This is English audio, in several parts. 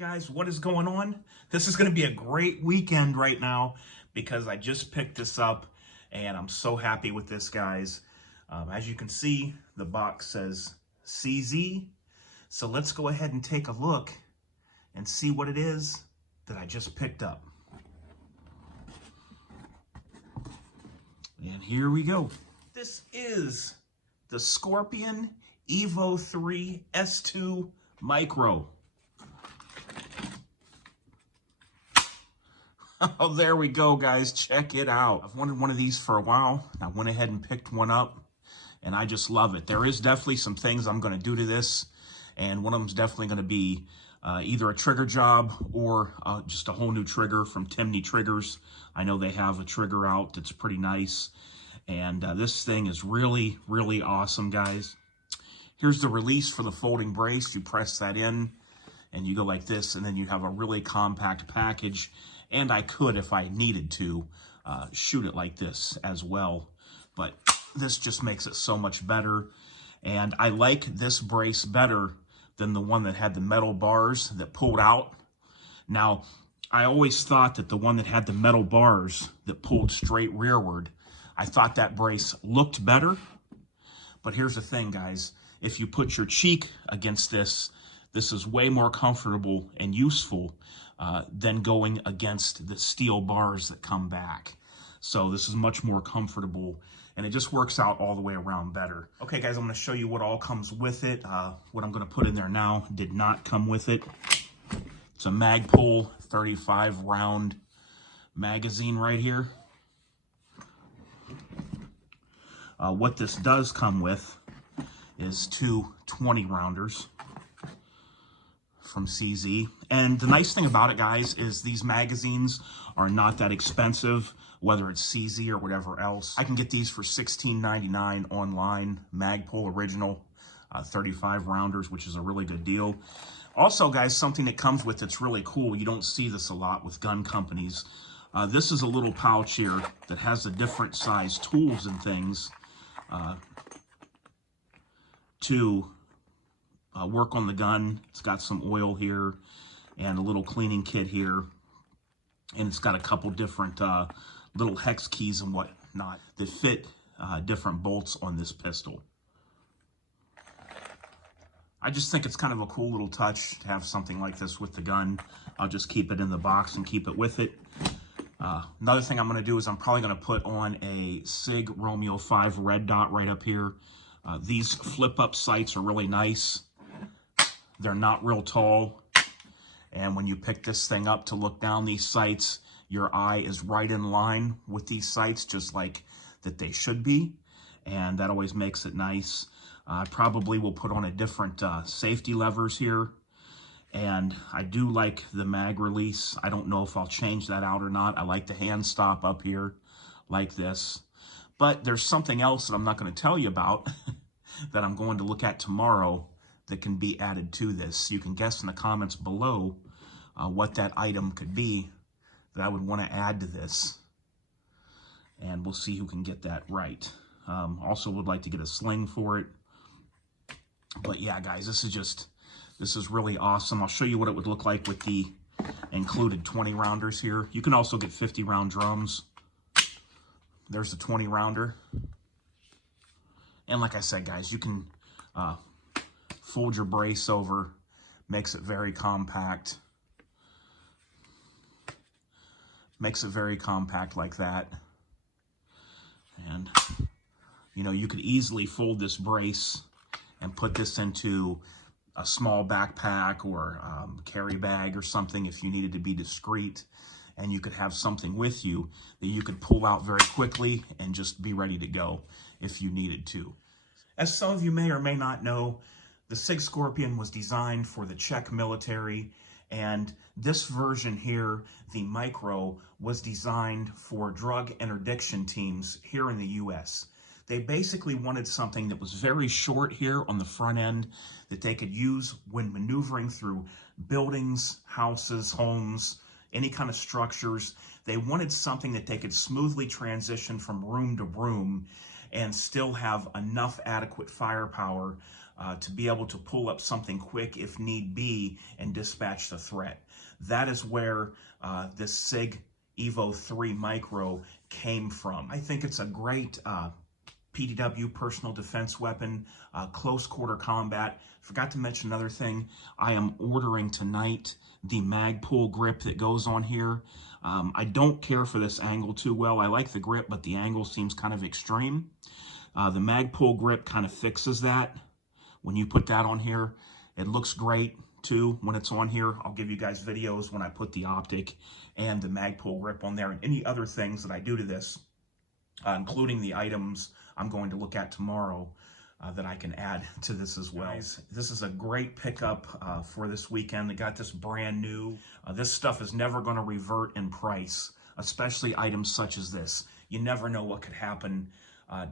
Guys, what is going on? This is going to be a great weekend right now because I just picked this up and I'm so happy with this, guys. As you can see, the box says CZ. So let's go ahead and take a look and see what it is that I just picked up. And here we go. This is the Scorpion Evo 3 S2 Micro. Oh, there we go, guys. Check it out. I've wanted one of these for a while. I went ahead and picked one up, and I just love it. There is definitely some things I'm going to do to this, and one of them is definitely going to be either a trigger job or just a whole new trigger from Timney Triggers. I know they have a trigger out that's pretty nice, and this thing is really, really awesome, guys. Here's the release for the folding brace. You press that in, and you go like this, and then you have a really compact package. And I could, if I needed to, shoot it like this as well. But this just makes it so much better. And I like this brace better than the one that had the metal bars that pulled out. Now, I always thought that the one that had the metal bars that pulled straight rearward, I thought that brace looked better. But here's the thing, guys. If you put your cheek against this, this is way more comfortable and useful than going against the steel bars that come back. So this is much more comfortable, and it just works out all the way around better. Okay, guys, I'm going to show you what all comes with it. What I'm going to put in there now did not come with it. It's a Magpul 35 round magazine right here. What this does come with is two 20 rounders from CZ. And the nice thing about it, guys, is these magazines are not that expensive, whether it's CZ or whatever else. I can get these for $16.99 online, Magpul original 35 rounders, which is a really good deal. Also, guys, something that comes with it's really cool. You don't see this a lot with gun companies. This is a little pouch here that has the different size tools and things to work on the gun. It's got some oil here and a little cleaning kit here, and it's got a couple different little hex keys and whatnot that fit different bolts on this pistol. I just think it's kind of a cool little touch to have something like this with the gun. I'll just keep it in the box and keep it with it. Another thing I'm going to do is I'm probably going to put on a SIG Romeo 5 red dot right up here. These flip-up sights are really nice. They're not real tall, and when you pick this thing up to look down these sights, your eye is right in line with these sights, just like that they should be, and that always makes it nice. I probably will put on a different safety levers here, and I do like the mag release. I don't know if I'll change that out or not. I like the hand stop up here like this, but there's something else that I'm not going to tell you about that I'm going to look at tomorrow that can be added to this. You can guess in the comments below what that item could be that I would want to add to this, and we'll see who can get that right. Also would like to get a sling for it. But yeah, guys, this is really awesome. I'll show you what it would look like with the included 20 rounders here. You can also get 50 round drums. There's the 20 rounder. And like I said, guys, you can fold your brace over, makes it very compact. Makes it very compact like that. And, you know, you could easily fold this brace and put this into a small backpack or carry bag or something if you needed to be discreet. And you could have something with you that you could pull out very quickly and just be ready to go if you needed to. As some of you may or may not know, the SIG Scorpion was designed for the Czech military, and this version here, the Micro, was designed for drug interdiction teams here in the US. They basically wanted something that was very short here on the front end that they could use when maneuvering through buildings, houses, homes, any kind of structures. They wanted something that they could smoothly transition from room to room and still have enough adequate firepower to be able to pull up something quick if need be and dispatch the threat. That is where this SIG Evo 3 Micro came from. I think it's a great PDW personal defense weapon, close quarter combat. Forgot to mention another thing. I am ordering tonight the Magpul Grip that goes on here. I don't care for this angle too well. I like the grip, but the angle seems kind of extreme. The Magpul Grip kind of fixes that. When you put that on here, it looks great too when it's on here. I'll give you guys videos when I put the optic and the Magpul Grip on there and any other things that I do to this, including the items I'm going to look at tomorrow that I can add to this as well. Guys, this is a great pickup for this weekend. I got this brand new. This stuff is never going to revert in price, especially items such as this. You never know what could happen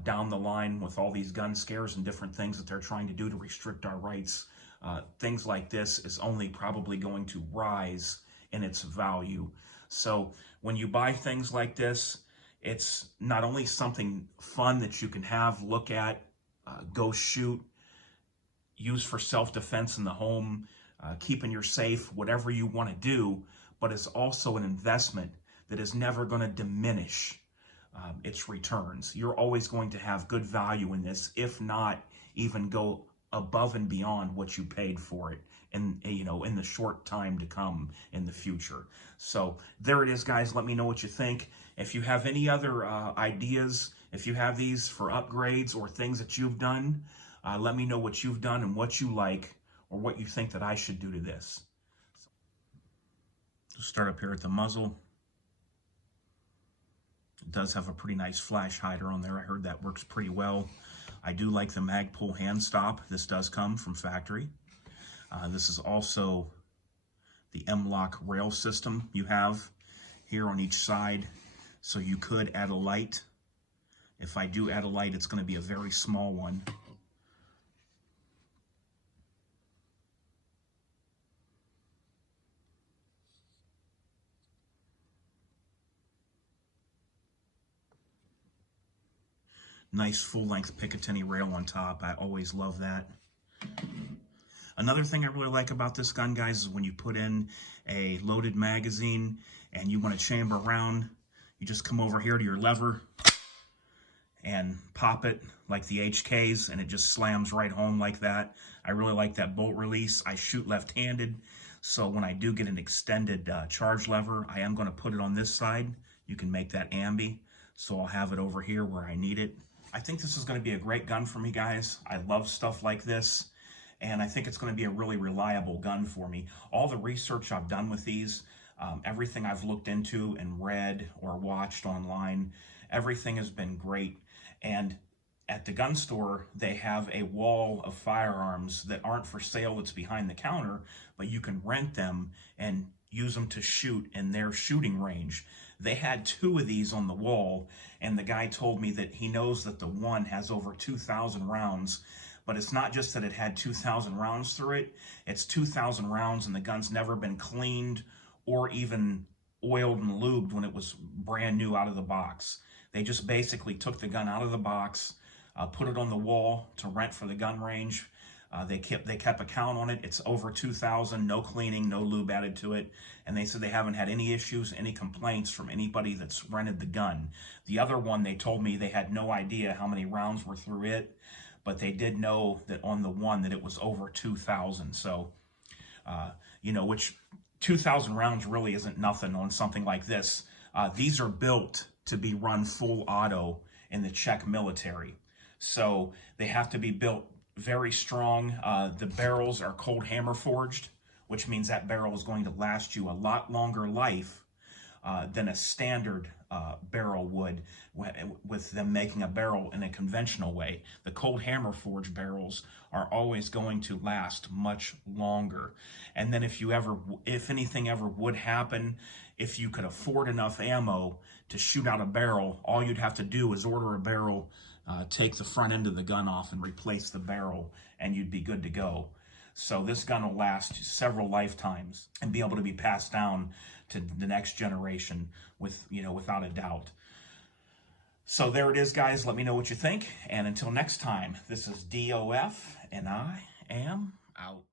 down the line with all these gun scares and different things that they're trying to do to restrict our rights. Things like this is only probably going to rise in its value. So when you buy things like this, it's not only something fun that you can have, look at, go shoot, use for self-defense in the home, keeping you safe, whatever you want to do, but it's also an investment that is never going to diminish its returns. You're always going to have good value in this, if not even go above and beyond what you paid for it in the short time to come in the future. So there it is, guys. Let me know what you think. If you have any other ideas, if you have these for upgrades or things that you've done, let me know what you've done and what you like or what you think that I should do to this. Start up here at the muzzle. It does have a pretty nice flash hider on there. I heard that works pretty well. I do like the Magpul hand stop. This does come from factory. This is also the M-LOK rail system you have here on each side. So you could add a light. If I do add a light, it's going to be a very small one. Nice full-length Picatinny rail on top. I always love that. Another thing I really like about this gun, guys, is when you put in a loaded magazine and you want to chamber round, you just come over here to your lever and pop it like the HKs, and it just slams right home like that. I really like that bolt release. I shoot left-handed, so when I do get an extended charge lever, I am going to put it on this side. You can make that ambi, so I'll have it over here where I need it. I think this is going to be a great gun for me, guys. I love stuff like this, and I think it's going to be a really reliable gun for me. All the research I've done with these, everything I've looked into and read or watched online, everything has been great. And at the gun store, they have a wall of firearms that aren't for sale that's behind the counter, but you can rent them and use them to shoot in their shooting range. They had 2 of these on the wall, and the guy told me that he knows that the one has over 2,000 rounds, but it's not just that it had 2,000 rounds through it, it's 2,000 rounds and the gun's never been cleaned or even oiled and lubed when it was brand new out of the box. They just basically took the gun out of the box, put it on the wall to rent for the gun range. They kept a count on it. It's over 2,000, no cleaning, no lube added to it. And they said they haven't had any issues, any complaints from anybody that's rented the gun. The other one, they told me they had no idea how many rounds were through it, but they did know that on the one that it was over 2,000. So, which 2,000 rounds really isn't nothing on something like this. These are built to be run full auto in the Czech military. So they have to be built very strong. The barrels are cold hammer forged, which means that barrel is going to last you a lot longer life than a standard barrel would with them making a barrel in a conventional way. The cold hammer forged barrels are always going to last much longer. And then if anything ever would happen, if you could afford enough ammo to shoot out a barrel, all you'd have to do is order a barrel, take the front end of the gun off and replace the barrel, and you'd be good to go. So this gun will last several lifetimes and be able to be passed down to the next generation without a doubt. So there it is, guys. Let me know what you think. And until next time, this is DOF, and I am out.